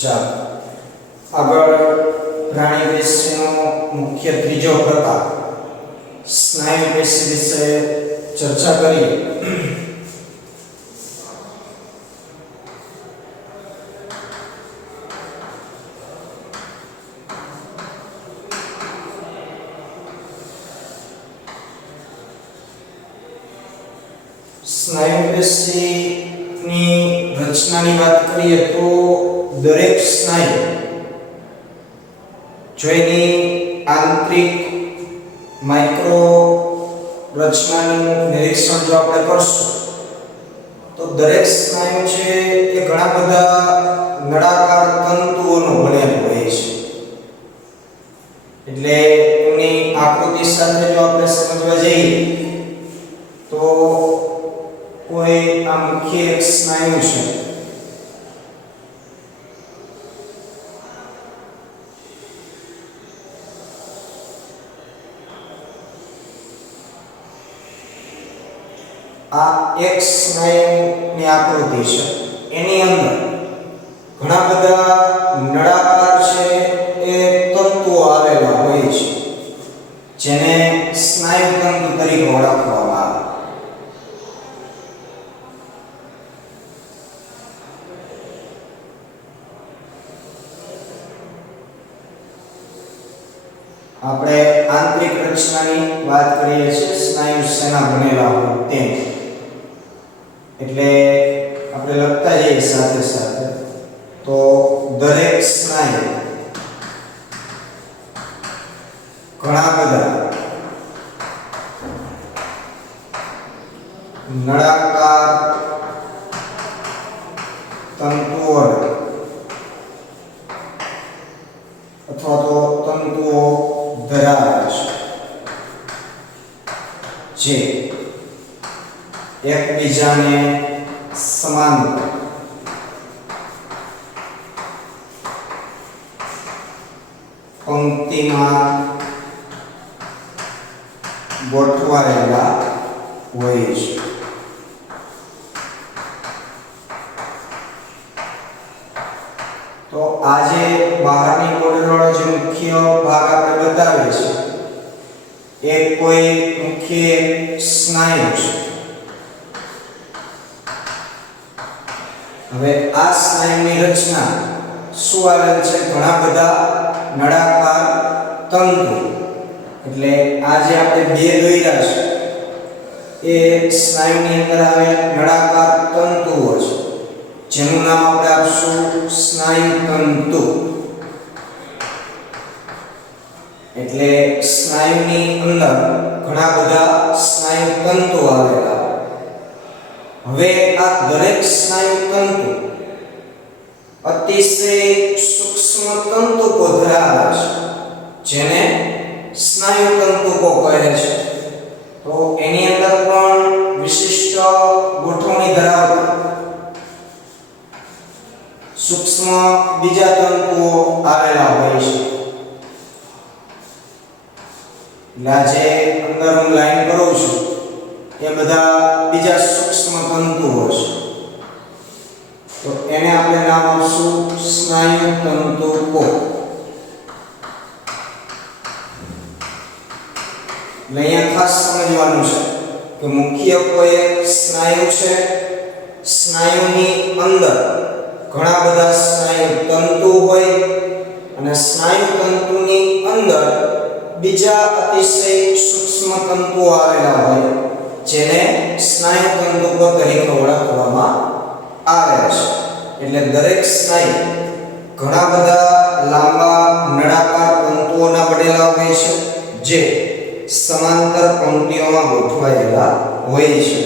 ચાલો આગળ પ્રાણી પેશીનો મુખ્ય ત્રીજો પ્રકાર સ્નાયુ પેશી વિશે ચર્ચા કરીએ. સ્નાયુ પેશીની રચનાની વાત કરીએ તો દરેક સ્નાયુ જો એની આંતરિક માઇક્રો રચનાનું નિરીક્ષણ જો આપણે કરશું તો દરેક સ્નાયુ છે એ ઘણા બધા નળાકાર તંતુઓનો બનેલો હોય છે. એટલે એની આકૃતિ સાથે જો આપણે સમજવા જઈએ તો કોઈ આ મુખ્ય એક સ્નાયુ છે. આ એક સ્નાયુની આકૃતિ છે. એની અંદર ઘણા બધા નળાકાર છે એ તંતુઓ આવેલા હોય છે જેને સ્નાયુ તંતુ તરીકે ઓળખવામાં આવે. આપણે આંતરિક રચનાની વાત કરીએ છીએ સ્નાયુ શેના બનેલા હોય તેમ. એટલે આપણે લખતા જઈએ સાથે સાથે તો દરેક સ્નાયુ ઘણા બધા નળાકાર તંતુઓ અથવા તો તંતુઓ ધરાવે છે જે એકબીજાને સમાંતર પંક્તિમાં ગોઠવાયેલા હોય છે. તો આજે બહારની બોર્ડરવાળો જે મુખ્ય ભાગ આપણે બતાવે છે એ કોઈ મુખ્ય સ્નાયુ છે. હવે આ સ્નાયુની રચના શું આવેલ છે? ઘણા બધા નળાકાર તંતુ. એટલે આ જે આપણે બે દોર્યા છે એ સ્નાયુની અંદર આવેલ નળાકાર તંતુઓ છે જેનું નામ આપણે આપશું સ્નાયુ તંતુ. એટલે સ્નાયુની અંદર ઘણા બધા સ્નાયુ તંતુ આવેલા. હવે આ દરેક સ્નાયુ તંતુ અતિશય સૂક્ષ્મ તંતુકો ધરાવે છે જેને સ્નાયુ તંતુકો કહે છે. તો એની અંદર પણ વિશિષ્ટ ગોઠવણી ધરાવતા સૂક્ષ્મ બીજા તંતુઓ આવેલા હોય છે. જે અંદર હું લાઈન કરું છું એ બધા બીજા સૂક્ષ્મ તંતુઓ છે. તો એને આપણે નામ આપશું સ્નાયુ તંતુકો. અહીંયા ખાસ સમજવાનું છે કે મુખ્ય કોઈ એક સ્નાયુ છે. સ્નાયુની અંદર ઘણા બધા સ્નાયુ તંતુ હોય અને સ્નાયુ તંતુની અંદર બીજા અતિશય સૂક્ષ્મ તંતુઓ આવેલા હોય જેને સ્નાયુ તંતુકો તરીકે ઓળખવામાં આવે છે. એટલે દરેક સ્નાયુ ઘણા બધા લાંબા નળાકાર તંતુઓના બનેલા હોય છે જે સમાંતર પંક્તિઓમાં ગોઠવાયેલા હોય છે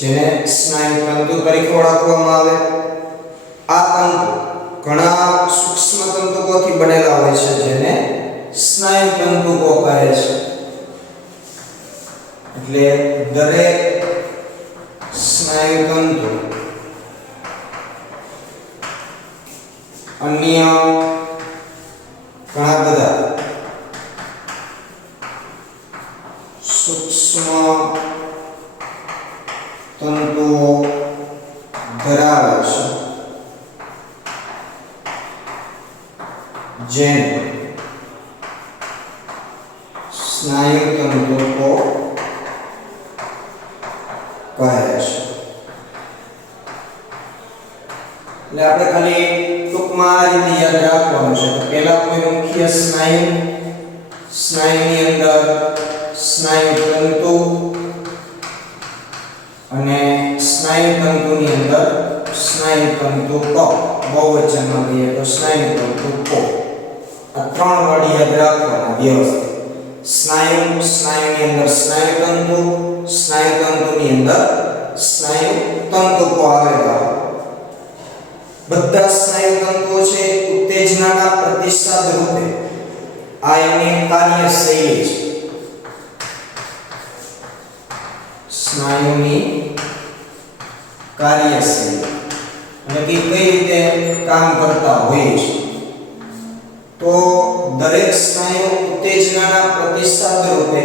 જેને સ્નાયુ તંતુ તરીકે ઓળખવામાં આવે. આ તંતુ ઘણા સૂક્ષ્મ તંતુકોથી બનેલા હોય છે જેને સ્નાયુ તંતુકો કહે છે. એટલે દરેક સ્નાયુ તંતુ અન્ય ઘણા બધા સૂક્ષ્મ તંતુઓ ધરાવે છે જેને સ્નાયુ તંતુઓ કહે છે. એટલે આપણે ખાલી ટૂંકમાં આ રીતે યાદ રાખવાનું છે. તો પહેલા કોઈ મુખ્ય સ્નાયુની અંદર સ્નાયુ તંતુ અને સ્નાયુ તંતુની અંદર સ્નાયુ તંતુ કો, બહુવચનમાં કહીએ તો સ્નાયુ તંતુ કો. આ ત્રણ વર્ડ યાદ રાખવાના વ્યવસ્થિત. સ્નાયુની અંદર સ્નાયુ તંતુ, સ્નાયુ તંતુની અંદર સ્નાયુ તંતુ કો આવેલા. બધા સ્નાયુ તંતુઓ છે ઉત્તેજનાના પ્રતિસાદ રૂપે આ એની કાર્યશૈલી છે. સ્નાયુની કાર્યશૈલી એટલે કે કઈ રીતે કામ કરતા હોય છે. તો દરેક સ્નાયુ ઉત્તેજનાના પ્રતિસાદ રૂપે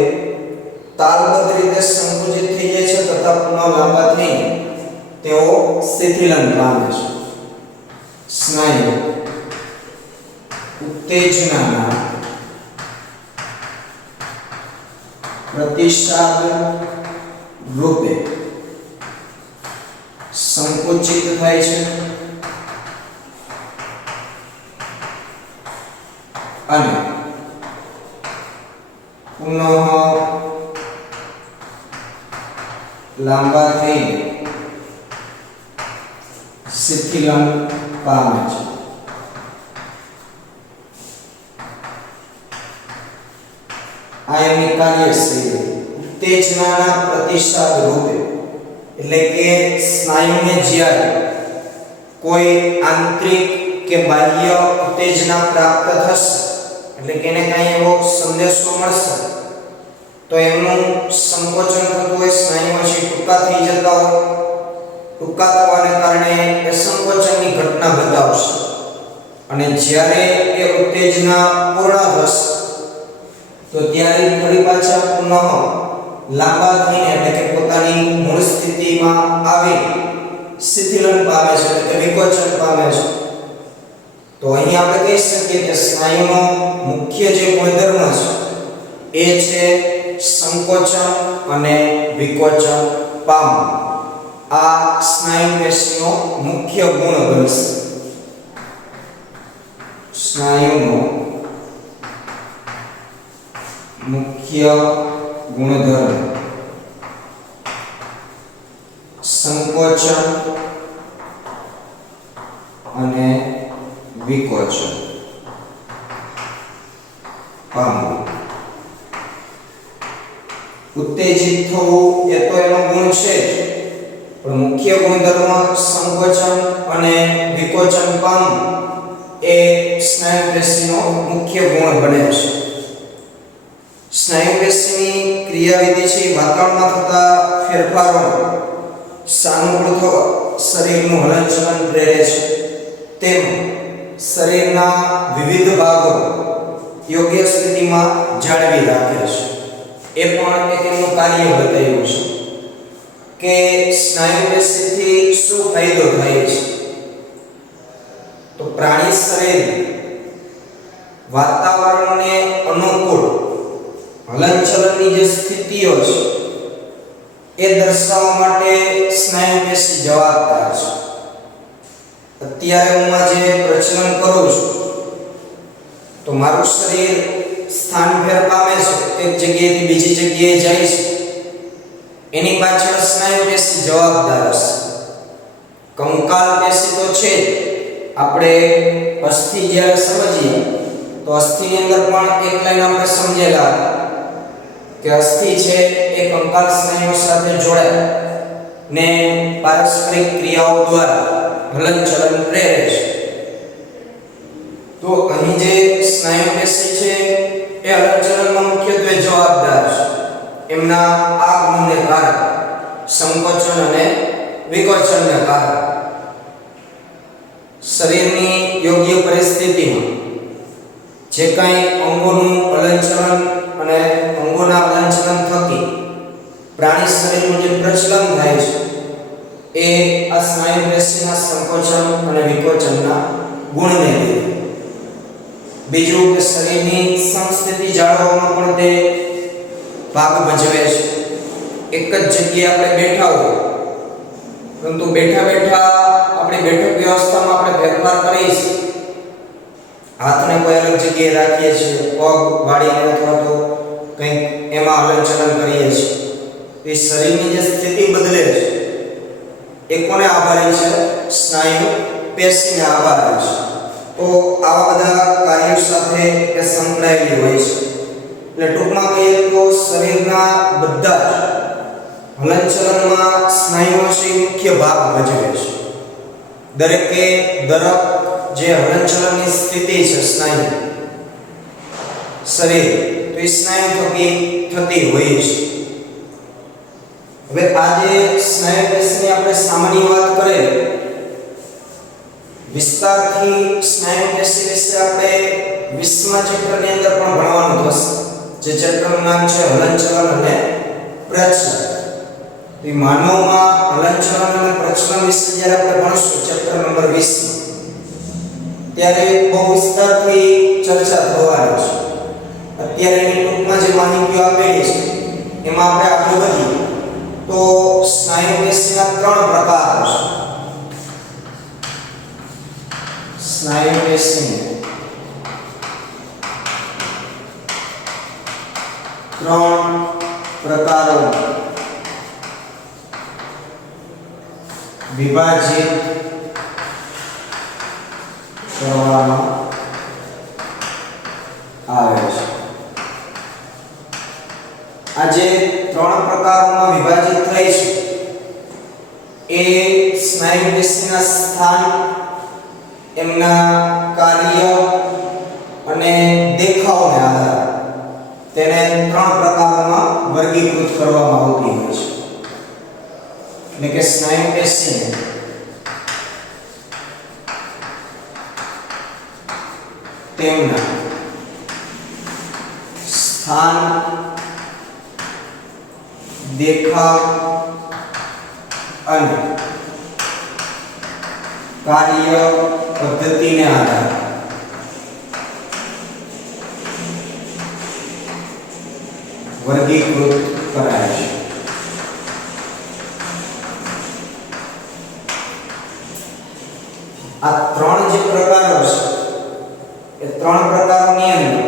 તાલબદ્ધ રીતે સંકુચિત થઈ જાય છે તથા પુનઃ લાંબા થઈને તેઓ શિથિલન પામે છે. સ્નાયુ ઉત્તેજનાના પ્રતિસાદ રૂપે સંકુચિત થાય છે અને પુનઃ લાંબા થઈને શિથિલન પામે છે. આ એની કાર્યશૈલી ઉત્તેજનાના પ્રતિસાદ રૂપે એટલે કે સ્નાયુને જ્યારે કોઈ આંતરિક કે બાહ્ય ઉત્તેજના પ્રાપ્ત થશે એટલે કે એને કઈ એવો સંદેશો મળશે તો એનું સંકોચન થતું હોય, સ્નાયુઓ છે ટૂંકા થઈ જતા હોય. ટૂંકા થવાને કારણે એ સંકોચનની ઘટના બતાવશે અને જ્યારે એ ઉત્તેજના પૂર્ણ થશે તો ત્યારે ફરી પાછા પુનઃ લાંબા થઈને એટલે કે પોતાની મૂળ સ્થિતિમાં આવી શિથિલન પામે છે એટલે કે વિકોચન પામે છે. તો અહીં આપણે કહી શકીએ કે સ્નાયુનો મુખ્ય જે ગુણધર્મ છે એ છે સંકોચન અને વિકોચન પામવું. આ સ્નાયુ પેશીનો મુખ્ય ગુણ બનશે. સ્નાયુનો મુખ્ય ગુણધર્મ સંકોચન અને વિકોચન પામવું. ઉત્તેજિત થવું એ તો એનો ગુણ છે જ, પણ મુખ્ય ગુણધર્મ સંકોચન અને વિકોચન પામવું એ સ્નાયુ પેશીનો મુખ્ય ગુણ બને છે. સ્નાયુ પેશીની ક્રિયાવિધિ છે વાતાવરણમાં થતા ફેરફારો સાનુકૂળ થવા શરીરનું હલનચલન પ્રેરે છે. તેમ શરીરના વિવિધ ભાગો યોગ્ય સ્થિતિમાં જાળવી રાખે છે. એ પણ એક એનું કાર્ય બતાવ્યું છે કે સ્નાયુ પેશીથી શું ફાયદો થાય છે. તો પ્રાણી શરીર વાતાવરણને અનુકૂળ હલનચલનની જે સ્થિતિઓ છે એ દર્શાવવા માટે સ્નાયુ પેશી જવાબદાર છે. અત્યારે હું આજે પ્રચલન કરું છું તો મારું શરીર સ્થાન ફેર પામે છે, એક જગ્યાએથી બીજી જગ્યાએ જાય છે, એની પાછળ સ્નાયુ પેશી જવાબદાર છે. કંકાલ પેશી તો છે જ. આપણે અસ્થિ જ્યારે સમજીએ તો અસ્થિની અંદર પણ એક લાઈન આપણે સમજેલા કે અસ્થિ છે એ કંકાલ સ્નાયુઓ સાથે જોડાય ને પારસ્પરિક ક્રિયાઓ દ્વારા હલનચલન પ્રેરે છે. તો અહીં જે સ્નાયુ પેશી છે એ હલનચલનમાં મુખ્યત્વે જવાબદાર છે. એમના આ ગુણને કારણે સંકોચન અને વિકોચનને કારણે શરીરની યોગ્ય પરિસ્થિતિમાં જે કંઈ અંગોનું હલનચલન અને અંગોના હલનચલન થકી પ્રાણી શરીરનું જે પ્રચલન થાય છે એ આ સ્નાયુ પેશીના સંકોચન અને વિકોચનના ગુણને લીધે. બીજું કે શરીરની સમસ્થિતિ જાળવવામાં પણ તે ભાગ ભજવે છે. એક જ જગ્યાએ આપણે બેઠા હોય પરંતુ બેઠા બેઠા આપણી બેઠક વ્યવસ્થામાં આપણે ફેરફાર કરીએ છીએ. હાથને કોઈ અલગ જગ્યાએ રાખીએ છીએ, પગ વાળીને અથવા તો કંઈક એમાં હલનચલન કરીએ છીએ. એ શરીરની જે સ્થિતિ બદલે છે એ કોને આભારી છે? સ્નાયુ પેશીને આભારી છે. તો આવા બધા કાર્યો સાથે એ સંકળાયેલી હોય છે. એટલે ટૂંકમાં કહીએ તો શરીરના બધા જ હલનચલનમાં સ્નાયુઓ છે મુખ્ય ભાગ ભજવે છે. દરેકે દરેક જે હલનચલનની સ્થિતિ છે સ્નાયુ શરીર, તો એ સ્નાયુ થતી હોય છે. હવે આજે સ્નાયુ પેશીની આપણે સામાન્ય વાત કરીએ, વિસ્તારથી સ્નાયુ પેશી વિશે આપણે 20મા ચેપ્ટરની અંદર પણ ભણવાનું થશે. જે ચેપ્ટરનું નામ છે હલનચલન અને પ્રચલન. એ માનવમાં હલનચલન અને પ્રચલન વિશે જ્યારે આપણે ભણશું ચેપ્ટર નંબર 20 ત્યારે બહુ વિસ્તારથી ચર્ચા થવાની છે. અત્યારે એની ટૂંકમાં જે માહિતીઓ આપેલી છે એમાં આપણે આગળ વધીએ તો સ્નાયુ પેશીના 3 પ્રકાર છે. સ્નાયુ પેશી 3 પ્રકારો વિભાજિત કરવામાં આવે છે. આ જે 3 પ્રકારોમાં વિભાજિત થઈ છે એ સ્નાયુ પેશીના સ્થાન, એમના કાર્ય અને દેખાવને આધારે તેને 3 પ્રકારોમાં વર્ગીકૃત કરવામાં આવતી હોય છે. એટલે કે સ્નાયુ પેશી તેમના સ્થાન, દેખાવ અને કાર્ય પદ્ધતિને આધારે વર્ગીકૃત કરાય છે. આ 3 જે પ્રકારો છે એ 3 પ્રકારોની અંદર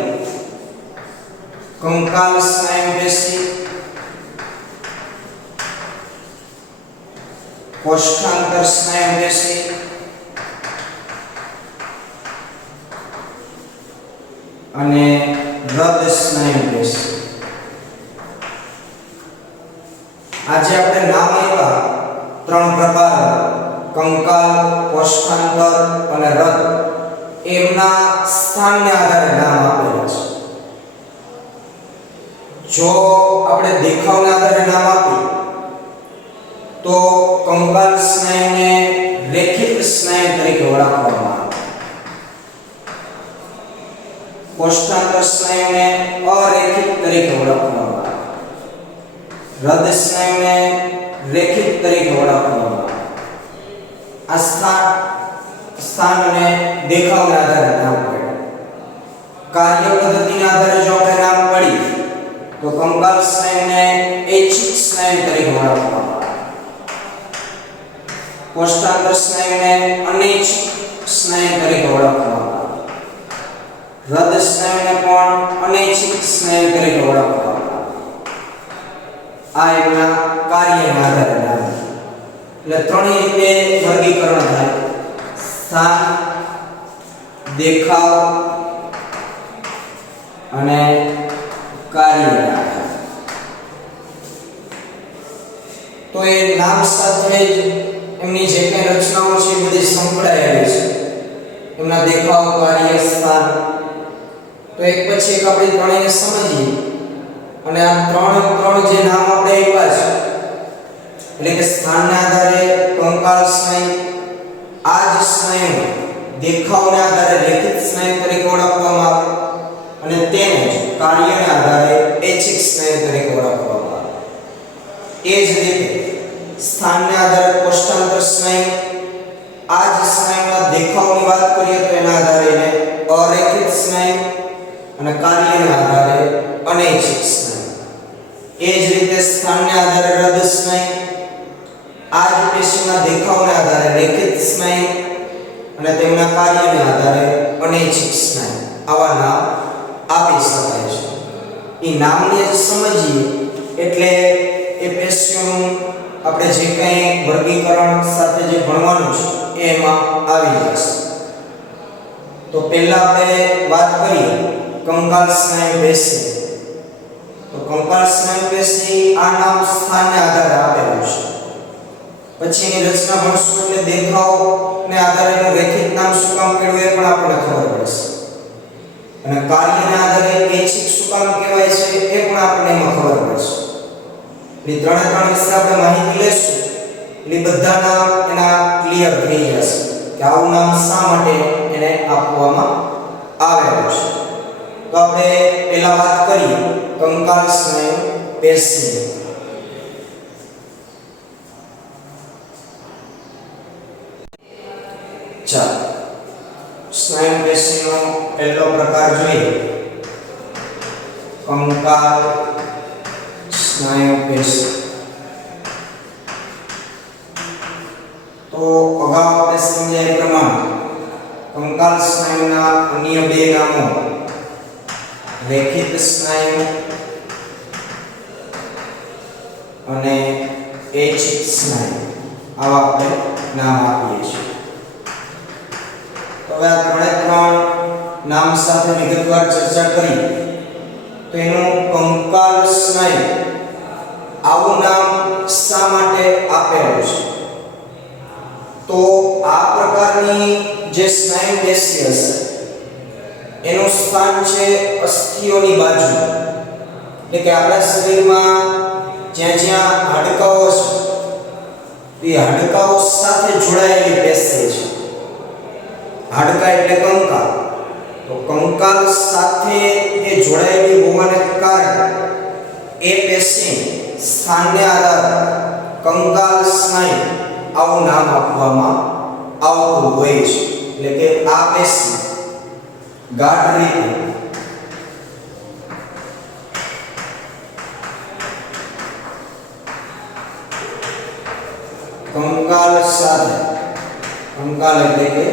કંકાલ સ્નાયુ પેશી, કોષ્ઠાંતર સ્નાયુ પેશી અને હૃદ સ્નાયુ પેશી. આજે આપણે નામ આપ્યા 3 પ્રકાર કંકાલ, કોષ્ઠાંતર અને હૃદ, એમના સ્થાનને આધારે નામ આપેલા છે. જો આપણે દેખાવના આધારે નામ આપીએ તો કંકાલ સ્નાયુને રેખિત સ્નાયુ તરીકે ઓળખવામાં આવે, કોષ્ઠાંતર સ્નાયુને અરેખિત તરીકે ઓળખવામાં આવે, હૃદ સ્નાયુને રેખિત તરીકે ઓળખવામાં આવે. આ સ્થાન અને દેખાવના આધારે નામ પડે. કાર્ય પદ્ધતિના આધારે જો આપણે નામ પડી તો કંકાલ સ્નાયુને ઐચ્છિક સ્નાયુ તરીકે ઓળખવામાં આવે, કોષ્ઠાંતર સ્નાયુને અનૈચ્છિક સ્નાયુ તરીકે ઓળખવામાં આવે, હૃદ સ્નાયુને પણ અનૈચ્છિક સ્નાયુ તરીકે ઓળખવામાં આવે. આ એમના કાર્યના આધારે નામ. એટલે 3 રીતે વર્ગીકરણ થાય: સ્થાન, દેખાવ અને કાર્યના આધારે. તો એ નામ સાથે જ એમની જે કંઈ રચનાઓ છે એ બધી સંકળાયેલી છે. એમના દેખાવ, કાર્ય, સ્થાન. તો એક પછી એક આપણે ત્રણેયને સમજીએ અને આ ત્રણ જે નામ આપણે આપ્યા છે એટલે કે સ્થાનના આધારે કંકાલ સ્નાયુ, આ જ સ્નાયુ દેખાવના આધારે રેખિત સ્નાયુ તરીકે ઓળખવામાં આવે અને તેને જ કાર્યના આધારે ઐચ્છિક સ્નાયુ તરીકે ઓળખવામાં આવે. એ જ રીતે સ્થાનના આધારે કોષ્ઠાંતર સ્નાયુ, આ જ સ્નાયુના દેખાવની વાત કરીએ તો એના આધારે એને અરેખિત સ્નાયુ, અને કાર્યના આધારે અનૈચ્છિક સ્નાયુ. એ જ રીતે સ્થાનને આધારે હૃદ સ્નાયુ, આ જ પેશીના દેખાવને આધારે રેખિત સ્નાયુ અને તેમના કાર્યને આધારે અનૈચ્છિક સ્નાયુ. આવા નામ આપી શકાય છે. એ નામને જ સમજીએ એટલે એ પેશીઓનું આપણે જે કંઈ વર્ગીકરણ સાથે જે ભણવાનું છે એમાં આવી જશે. તો પહેલા આપણે વાત કરીએ કંકાલ સ્નાયુ પેશી. તો કંકાલ સ્નાયુ પેશી આ નામ સ્થાનને આધારે આપેલું છે. પછી એની રચના ભણશું એટલે દેખાવને આધારે એનું રેખિત નામ શું કામ કહેવાય એ પણ આપણને ખબર પડશે. અને કાર્યના આધારે ઐચ્છિક શું કામ કહેવાય છે એ પણ આપણને એમાં ખબર પડશે. એટલે ત્રણે ત્રણ વિશે આપણે માહિતી લેશું એટલે બધા નામ એના ક્લિયર થઈ જશે કે આવું નામ શા માટે એને આપવામાં આવેલું છે. તો આપણે પહેલા વાત કરીએ કંકાલ સ્નાયુ પેશી. ચાલો સ્નાયુ પેશીનો પહેલો પ્રકાર જોઈએ કંકાલ સ્નાયુ પેશી. તો અગાઉ આપણે સમજાય પ્રમાણે કંકાલ સ્નાયુના અન્ય બે નામો રેખિત સ્નાયુ અને ઐચ્છિક સ્નાયુ આવા આપણે નામ આપીએ છીએ. તો હવે આ ત્રણ નામ સાથે વિગતવાર ચર્ચા કરી. તો એનું કંકાલ સ્નાયુ આવું નામ શા માટે આપેલું છે? તો આ પ્રકારની જે સ્નાયુ પેશી હશે એનું સ્થાન છે અસ્થિઓની બાજુ. એટલે કે આપણા શરીરમાં જ્યાં જ્યાં હાડકાઓ છે એ હાડકાઓ સાથે જોડાયેલી પેશી છે. હાડકા એટલે કંકાલ. તો કંકાલ સાથે એ જોડાયેલી હોવાને કારણે એ પેશી સ્થાનને આધારે કંકાલ સ્નાયુ આવું નામ આપવામાં આવતું હોય છે. એટલે કે આ પેશી ગાઢ રીતે કંકાલ સાથે, કંકાલ એટલે કે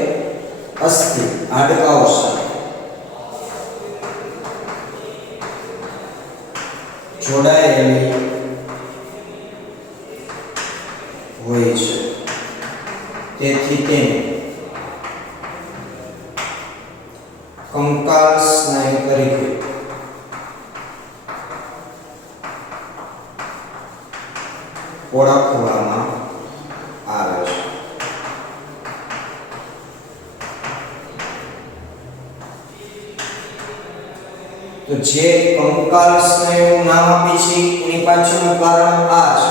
અસ્થિ હાડકાઓ સાથે જોડાયેલી હોય છે. તેથી તેને કંકાલ સ્નાયુ તરીકે ઓળખવામાં આવે છે. તો જે કંકાલ સ્નાયુ નામ આપી છે એની પાછળનું કારણ આ છે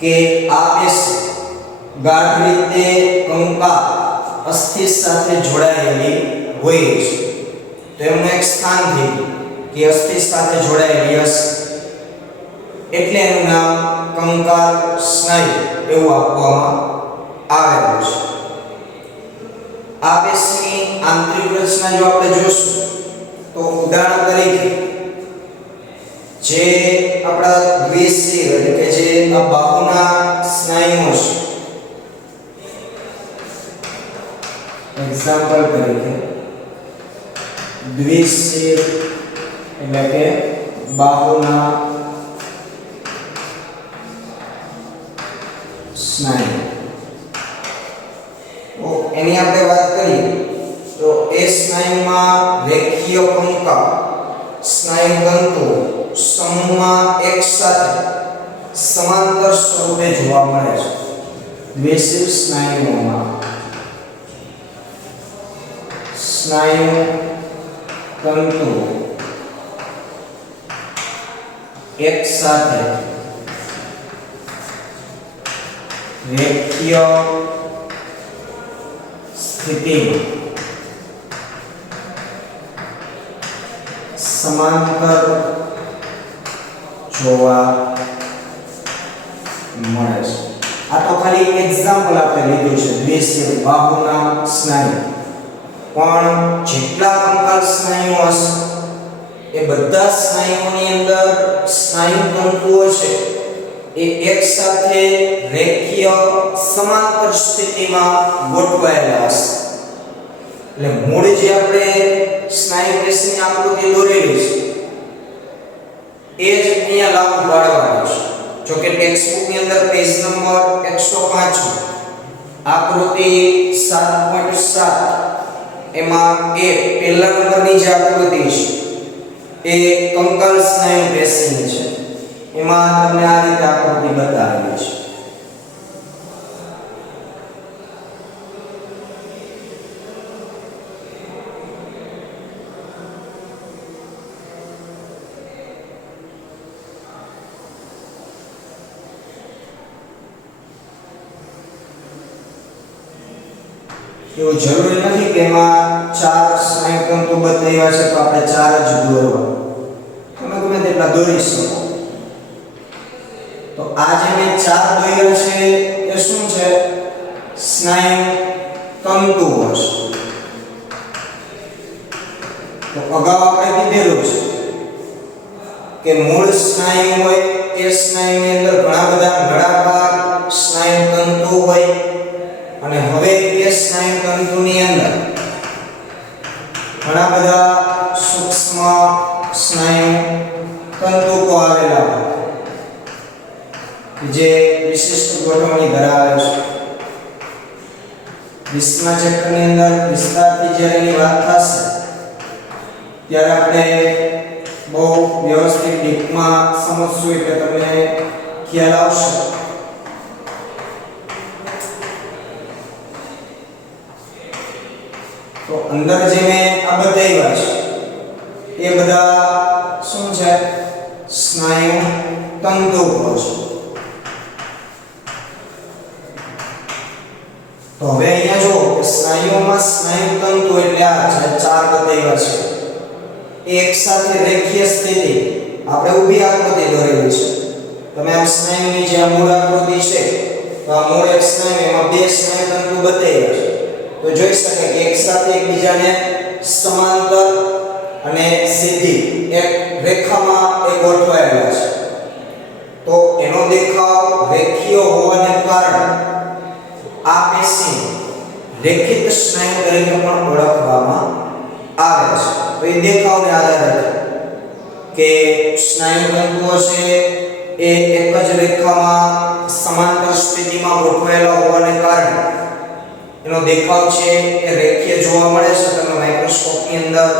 કે આ પેશી ગાઢ રીતે કંકાલ અસ્થિ સાથે જોડાયેલી હોય છે. તો એનું એક સ્થાન થઈ કે અસ્થિ સાથે જોડાયેલી હશે એટલે એનું નામ કંકાલ સ્નાયુ એવું આપવામાં આવેલું છે. આ પેશીની આંતરિક રચના જો આપણે જોશું તો ઉદાહરણ તરીકે જે આપણા દ્વિશિર એટલે કે જે આ બાહુના સ્નાયુઓ છે, એક્ઝામ્પલ તરીકે દ્વિશિર એટલે કે બાહુના સ્નાયુ. તો એની આપણે વાત કરીએ તો એ સ્નાયુમાં રેખીય કંકાલ સ્નાયુ તંતુ સમૂહમાં એક સાથે સમાંતર સ્વરૂપે જોવા મળે છે. દ્વિશિર સ્નાયુઓમાં સ્નાયુ તંતુ એક સાથે રેખીય સ્થિતિમાં સમાંતર જોવા મળે છે. આ તો ખાલી એક્ઝામ્પલ આપણે લીધું છે દ્વિશિર બાહુના સ્નાયુ. પણ જેટલા કંકાલ સ્નાયુઓ હશે એ બધા સ્નાયુઓની અંદર સ્નાયુ તંતુઓ છે એ એક સાથે રેખીય સમાંતર સ્થિતિમાં ગોઠવાયેલા હશે. એટલે મૂળ જે આપણે સ્નાયુ પેશીની આકૃતિ દોરેલી છે એ જ અહીંયા લાગુ પાડવાનું છે. જો કે ટેક્સ્ટબુક ની અંદર પેજ નંબર 105 આકૃતિ 7.7 એમાં એ પહેલા નંબરની જે આકૃતિ છે એ કંકાલ સ્નાયુ પેશીની છે. એમાં તમને આ રીતે આકૃતિ બતાવેલી છે. એવું જરૂરી નથી કે એમાં 4 સ્નાયુ તંતુ બતાવ્યા છે તો આપણે 4 જ દોરવા. તમે ગમે તેટલા દોરી શકો. તો આ જે મેં 4 દોર્યા છે એ શું છે? સ્નાયુ તંતુઓ છે. તો અગાઉ આપણે કીધેલું છે કે મૂળ સ્નાયુ હોય એ સ્નાયુની અંદર ઘણા બધા નળાકાર સ્નાયુ તંતુ હોય અને હવે એ સ્નાયુ તંતુની અંદર ઘણા બધા સૂક્ષ્મ સ્નાયુ તંતુકો આવેલા હોય જે વિશિષ્ટ ગોઠવણી ધરાવે છે. 20મા ચેપ્ટરની અંદર વિસ્તારથી જ્યારે એની વાત થશે ત્યારે આપણે બહુ વ્યવસ્થિત ડીપમાં સમજશું એટલે તમને ખ્યાલ આવશે. તો અંદર જે મેં આ બતાવ્યા છે એ બધા શું છે? સ્નાયુ તંતુઓ છે. તો હવે અહીંયા જો સ્નાયુઓમાં સ્નાયુ તંતુ એટલે આ જે 4 બતાવ્યા છે એ એક સાથે રેખીય સ્થિતિ આપણે ઊભી આકૃતિ દોરેલી છે. તમે આ સ્નાયુની જે મૂળ આકૃતિ છે તો આ મૂળ એક સ્નાયુ એમાં 2 સ્નાયુ તંતુ બતાવ્યા છે. તો જોઈ શકાય કે એક સાથે એકબીજાને સમાંતર અને સીધી એક રેખામાં એ ગોઠવાયેલા છે. તો એનો દેખાવ રેખીય હોવાને કારણે આ પેશી રેખિત સ્નાયુ તરીકે પણ ઓળખવામાં આવે છે. તો એ દેખાવને આધારે કે સ્નાયુ તંતુઓ છે એ એક જ રેખામાં સમાંતર સ્થિતિમાં ગોઠવાયેલા હોવાને કારણે એનો દેખાવ છે એ રેખીય જોવા મળે છે. તમે માઇક્રોસ્કોપની અંદર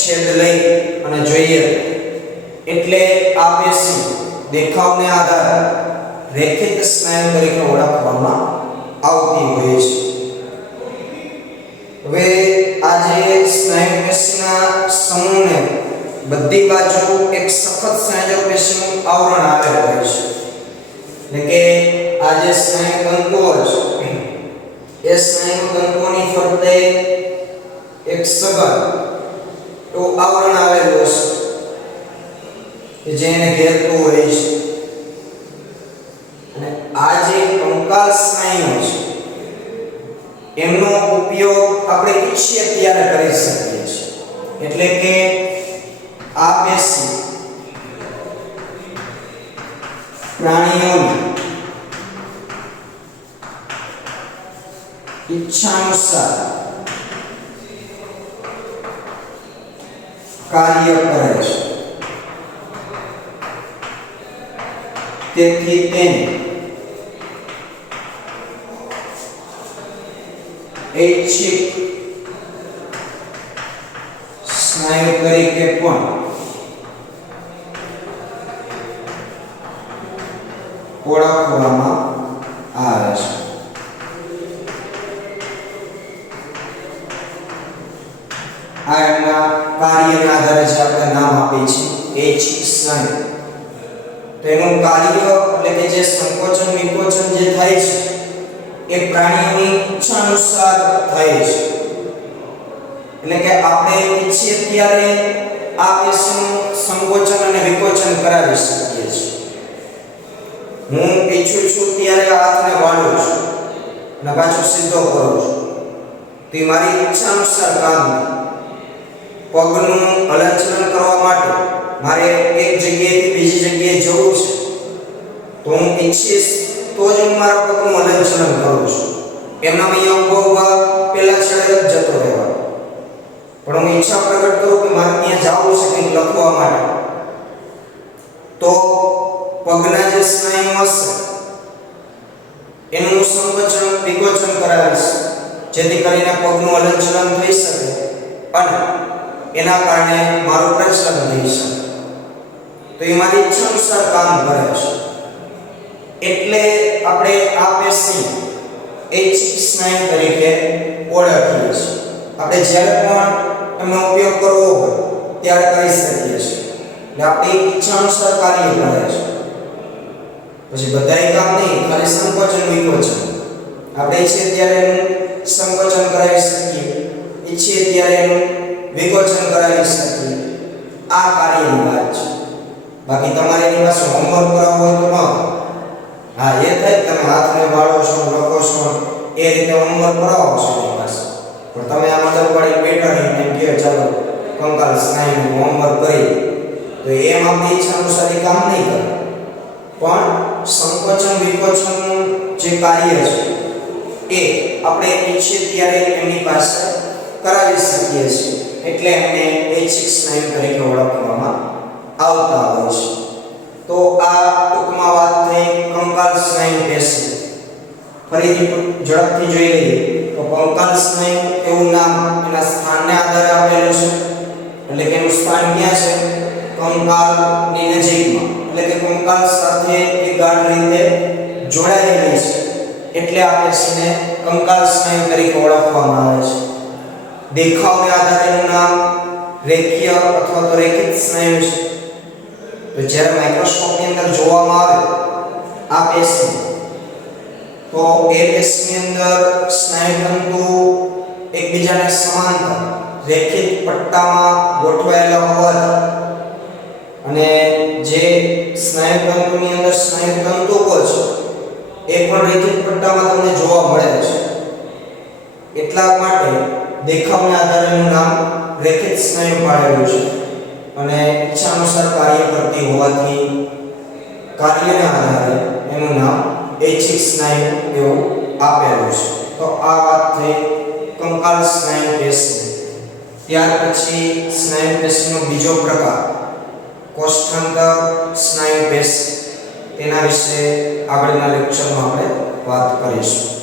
છેદ લઈ અને જોઈએ એટલે આ પેશી દેખાવને આધારે રેખિત સ્નાયુ તરીકે ઓળખવામાં આવતી હોય છે. હવે આ જે સ્નાયુ પેશીના સમૂહને બધી બાજુ એક સખત સંયોજક પેશીનું આવરણ આવેલું હોય છે. એટલે કે આ જે સ્નાયુ તંતુઓ છે એ સ્નાયુ તંતુઓની ફરતે એક સઘન તો આવરણ આવેલું છે જેને ઘેરતું હોય છે. અને આ જે કંકાલ સ્નાયુ છે એમનો ઉપયોગ આપણે ઈચ્છીએ ત્યારે કરી શકીએ છીએ. એટલે કે આ પેશી પ્રાણીઓની ઈચ્છાનુસાર કાર્ય કરે છે. તેથી તેને ઐચ્છિક સ્નાયુ તરીકે પણ ઓળખવામાં આવે છે. આ એમના કાર્યના આધારે જે આપણે નામ આપીએ છીએ ઐચ્છિક સ્નાયુ. તો એનું કાર્ય એટલે કે જે સંકોચન વિકોચન જે થાય છે એ પ્રાણીઓની ઈચ્છા અનુસાર થાય છે. એટલે કે આપણે ઈચ્છીએ ત્યારે આ પેશીનું સંકોચન અને વિકોચન કરાવી શકીએ છીએ. હું ઈચ્છું છું ત્યારે હાથને વાળું છું અને પાછો સીધો કરું છું. તે મારી ઈચ્છા અનુસાર કામ પગનું હલનચલન કરવા માટે મારે એક જગ્યાએથી બીજી જગ્યાએ જવું છે તો હું ઈચ્છીશ તો જ હું મારા પગનું હલનચલન કરું છું. એમનામાં અહીંયા ઊભા પેલા છેડે જ જતો રહેવાનો. પણ હું ઈચ્છા પ્રગટ કરું કે મારે ત્યાં જવું છે કંઈક લખવા માટે તો પગના જે સ્નાયુ હશે એનું સંકોચન વિકોચન કરાવીશ જેથી કરીને પગનું હલનચલન થઈ શકે અને એના કારણે મારું પ્રચલન થઈ શકે. તો એ મારી ઈચ્છા અનુસાર કામ કરે છે. એટલે આપણે આ પેશી ઐચ્છિક સ્નાયુ તરીકે ઓળખીએ છીએ. આપણે જ્યારે પણ એનો ઉપયોગ કરવો હોય ત્યારે કરી શકીએ છીએ. એટલે આપણી ઈચ્છા અનુસાર કાર્ય કરે છે. પછી બધાય કામ નહીં, ખાલી સંકોચન વિકોચન આપણે ઈચ્છીએ ત્યારે એનું સંકોચન કરાવી શકીએ, ઈચ્છીએ ત્યારે એનું વિકોચન કરાવી શકીએ. આ કાર્યની વાત છે. બાકી તમારે એની પાસે હોમવર્ક કરાવવો હોય તો ન હા એ થાય તમે હાથને વાળો છો લખો છો એ રીતે હોમવર્ક કરાવો છો એની પાસે. પણ તમે આ મદદ પડી બેઠા રહીને એમ કહો ચાલો કંકાલ સ્નાયુનું હોમવર્ક કરી તો એમ આપણી ઈચ્છા અનુસાર કામ નહીં કરે. પણ સંકોચન વિકોચનનું જે કાર્ય છે એ આપણે ઈચ્છીએ ત્યારે એમની પાસે કરાવી શકીએ છીએ. એટલે એમને ઐચ્છિક સ્નાયુ તરીકે ઓળખવામાં આવતા હોય છે. તો આ ટૂંકમાં વાત થઈ કંકાલ સ્નાયુ પેશી. ફરીથી ઝડપથી જોઈ લઈએ તો કંકાલ સ્નાયુ એવું નામ એના સ્થાનને આધારે આપેલું છે. એટલે કે એનું સ્થાન ક્યાં છે? કંકાલની નજીકમાં. એટલે કે કંકાલ સાથે એ ગાઢ રીતે જોડાયેલી છે. એટલે આ પેશીને કંકાલ સ્નાયુ તરીકે ઓળખવામાં આવે છે. દેખાવને આધારે એનું નામ રેખીય અથવા તો રેખિત સ્નાયુ છે. તો જ્યારે માઇક્રોસ્કોપની અંદર જોવામાં આવે આ પેશી તો એ પેશીની અંદર સ્નાયુતંતુ એકબીજાને સમાંતર રેખિત પટ્ટામાં ગોઠવાયેલા હોવાથી અને જે સ્નાયુતંતુની અંદર સ્નાયુતંતુકો છે એ પણ રેખિત પટ્ટામાં તમને જોવા મળે છે. એટલા માટે દેખાવના આધારે એનું નામ રેખિત સ્નાયુ પાડેલું છે અને ઈચ્છા અનુસાર કાર્ય કરતી હોવાથી કાર્યના આધારે એનું નામ ઐચ્છિક સ્નાયુ એવું આપેલું છે. તો આ વાત થઈ કંકાલ સ્નાયુ પેશી. ત્યાર પછી સ્નાયુ પેશીનો બીજો પ્રકાર કોષ્ઠાંતર સ્નાયુ પેશી. તેના વિશે આગળના લેક્ચરમાં આપણે વાત કરીશું.